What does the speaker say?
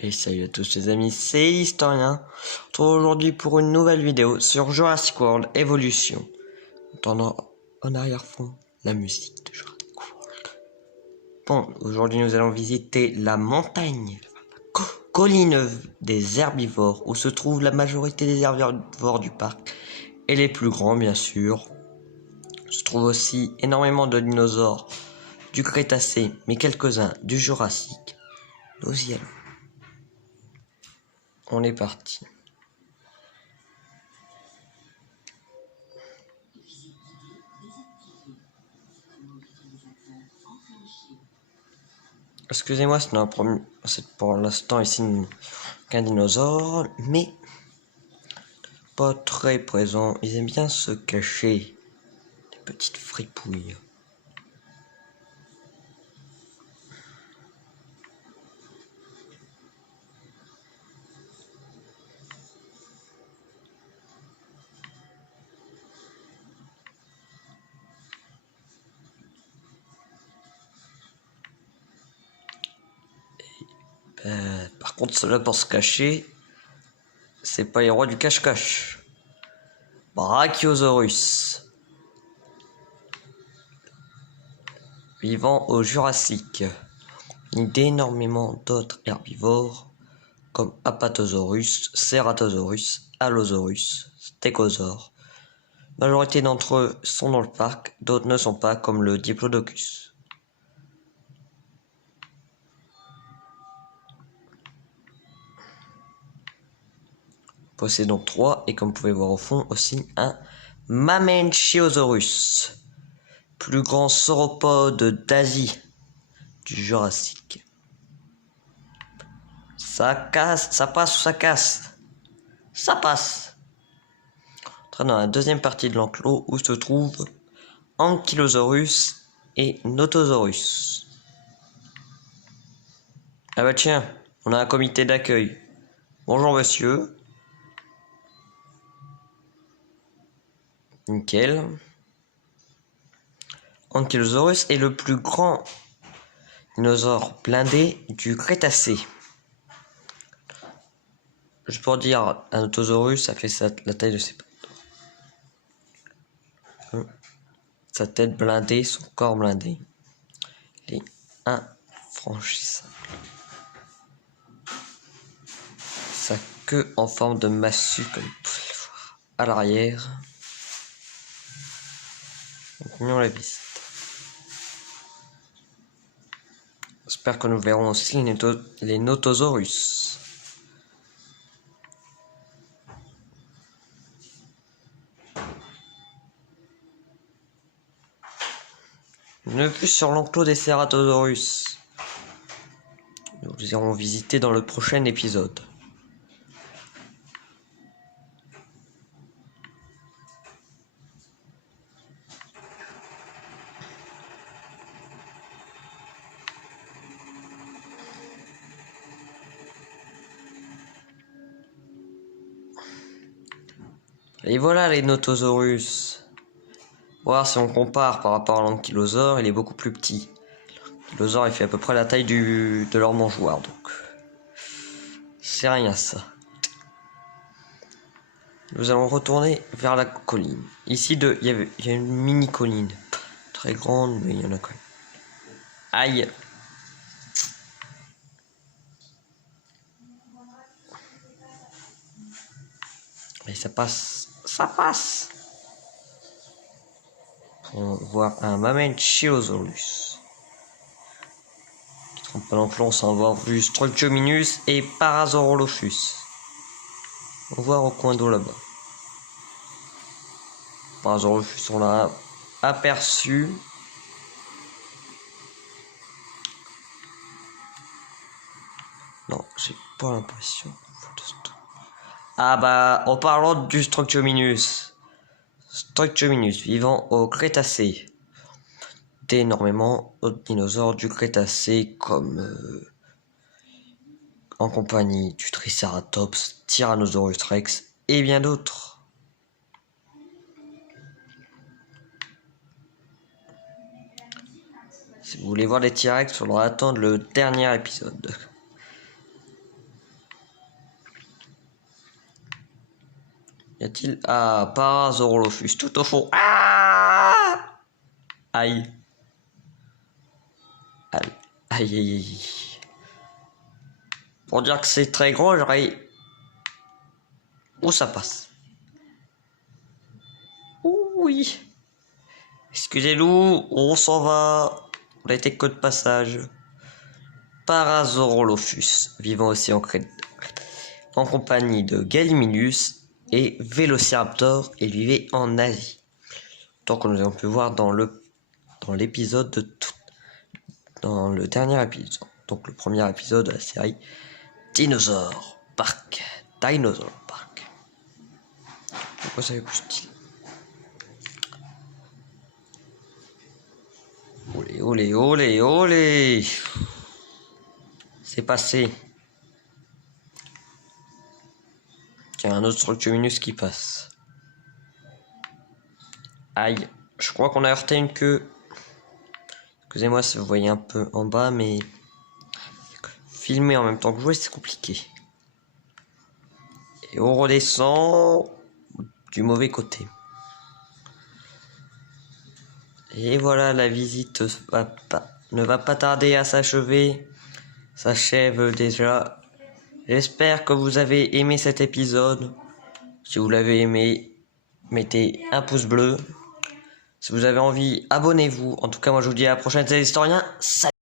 Et salut à tous les amis, c'est l'Historien. On se retrouve aujourd'hui pour une nouvelle vidéo sur Jurassic World Evolution. Entendant en arrière-fond la musique de Jurassic World. Bon, aujourd'hui nous allons visiter la montagne, la colline des herbivores, où se trouve la majorité des herbivores du parc. Et les plus grands bien sûr. Se trouve aussi énormément de dinosaures du Crétacé, mais quelques-uns du Jurassique. Nous y allons. On est parti. Excusez-moi, c'est pour l'instant ici qu'un dinosaure, mais pas très présent. Ils aiment bien se cacher, des petites fripouilles. Par contre, cela pour se cacher, c'est pas les rois du cache-cache. Brachiosaurus, vivant au Jurassique, d'énormément d'autres herbivores comme Apatosaurus, Ceratosaurus, Allosaurus, Stégosaure. La majorité d'entre eux sont dans le parc, d'autres ne sont pas, comme le Diplodocus. Possède donc 3 et comme vous pouvez voir au fond aussi un Mamenchiosaurus, plus grand sauropode d'Asie du Jurassique. Ça casse, ça passe ou ça casse? Ça passe. On dans la deuxième partie de l'enclos où se trouvent Ankylosaurus et Notosaurus. Ah bah tiens, on a un comité d'accueil. Bonjour monsieur. Nickel. Ankylosaurus est le plus grand dinosaure blindé du Crétacé. Juste pour dire, un Notosaurus, ça fait la taille de ses pattes. Sa tête blindée, son corps blindé. Il est infranchissable. Sa queue en forme de massue, comme vous pouvez le voir, à l'arrière. Donc, on la visite. J'espère que nous verrons aussi les Notosaurus. Une vue sur l'enclos des Ceratosaurus. Nous irons visiter dans le prochain épisode. Et voilà les Notosaurus. Voir si on compare par rapport à l'ankylosaure, il est beaucoup plus petit. L'ankylosaure il fait à peu près la taille de leur mangeoire, donc c'est rien ça. Nous allons retourner vers la colline. Ici il y a une mini colline, très grande mais il y en a quand même. Aïe. Mais ça passe, ça passe. On voit un Mamenchiosaurus. Qui trompe pas l'enclos, sans avoir vu Structominus et Parasaurolophus. On va voir au coin d'eau là-bas. Parasaurolophus, on l'a aperçu. Non, j'ai pas l'impression. Ah bah, en parlant du Structominus. Structominus, vivant au Crétacé. D'énormément d'autres dinosaures du Crétacé comme en compagnie du Triceratops, Tyrannosaurus Rex et bien d'autres. Si vous voulez voir les T-Rex, il faudra attendre le dernier épisode. Y a-t-il... Ah, Parasaurolophus, tout au fond. Ah! Aïe. Aïe, aïe, aïe, aïe. Pour dire que c'est très gros, j'aurais... Oh, ça passe. Oui. Excusez-nous, on s'en va. On a été que de passage. Parasaurolophus, vivant aussi en compagnie de Gallimimus et Velociraptor, et vivait en Asie. Tant que nous avons pu voir dans l'épisode de tout, dans le dernier épisode, donc le premier épisode de la série Dinosaur Park. Dinosaur Park. Pourquoi ça fait plus stylé? Olé, olé, olé, olé. C'est passé. Il y a un autre Structuminus qui passe. Aïe. Je crois qu'on a heurté une queue. Excusez-moi si vous voyez un peu en bas, mais... filmer en même temps que jouer, c'est compliqué. Et on redescend du mauvais côté. Et voilà, la visite ne va pas tarder à s'achever. S'achève déjà. J'espère que vous avez aimé cet épisode. Si vous l'avez aimé, mettez un pouce bleu. Si vous avez envie, abonnez-vous. En tout cas, moi je vous dis à la prochaine, c'est l'historien. Salut!